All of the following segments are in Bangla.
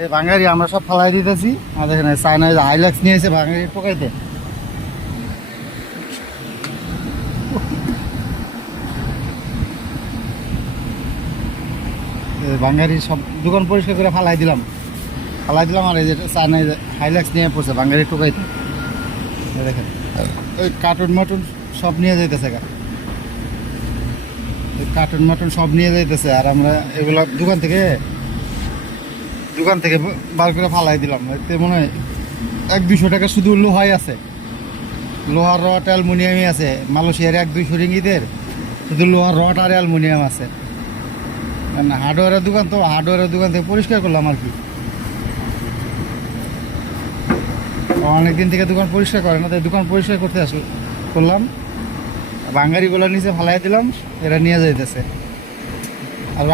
এই বাঙালি আমরা সব ফালাই দিতেছি। আর দেখেন চায়না হাইলাক্স নিয়ে এসে বাঙালি টোকাইতে। বাঙালি সব দোকান পরিষ্কার করে ফালাই দিলাম আর এই যে চায়না হাইলাক্স নিয়ে পড়ছে বাঙালি টোকাইতে। দেখেন ওই কার্টুন মাটুন সব নিয়ে যাইতেছে, কার্টুন মাটুন সব নিয়ে যাইতেছে। আর আমরা এগুলো দোকান থেকে বার করে ফালাই দিলাম। এতে মনে হয় 100-200 টাকা শুধু লোহাই আছে, লোহার রড অ্যালুমিনিয়ামই আছে। মালয়েশিয়ার 100-200 রিঙ্গিতের শুধু লোহার রড আর অ্যালুমিনিয়াম আছে। হার্ডওয়্যারের দোকান তো, হার্ডওয়্যারের দোকান থেকে পরিষ্কার করলাম আর কি। অনেকদিন থেকে দোকান পরিষ্কার করে না, তাই দোকান পরিষ্কার করতে করলাম। বাঙালিগুলো নিচে ফালাই দিলাম, এরা নিয়ে যাইতেছে। আর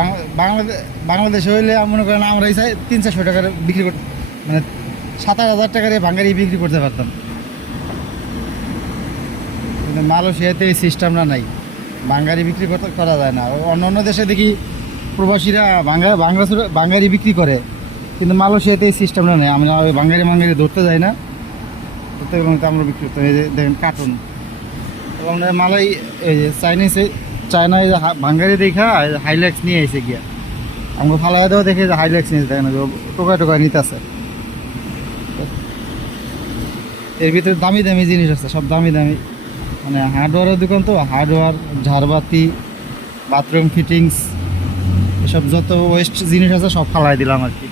বাংলাদেশে হইলে মনে করেন আমরা এই 300-400 টাকার বিক্রি করতে, মানে 7-8 টাকার বাঙালি বিক্রি করতে পারতাম। কিন্তু মালয়েশিয়াতে এই সিস্টেমটা নাই, বাঙালি বিক্রি করা যায় না। অন্য অন্য দেশে দেখি প্রবাসীরা বাঙালি বিক্রি করে, কিন্তু মালয়েশিয়াতে এই সিস্টেমটা নেই। আমরা ওই বাঙালি ধরতে যাই না, ধরতে গেলে আমরা বিক্রি করতাম। এই যে দেখেন কার্টুন এবং মালাই এই যে চায়না এই যে বাঙালি দেখা হাইলাক্স নিয়ে এসে গিয়া আমাকে ফালাই দেওয়া দেখে যে হাইলাক্স নিয়ে দেখেন টোকা নিতে আছে। এর ভিতরে দামি দামি জিনিস আছে, সব দামি দামি, মানে হার্ডওয়্যারের দোকান তো। হার্ডওয়্যার, ঝাড়বাতি, বাথরুম ফিটিংস, এসব যত ওয়েস্ট জিনিস আছে সব ফালাই দিলাম আর কি।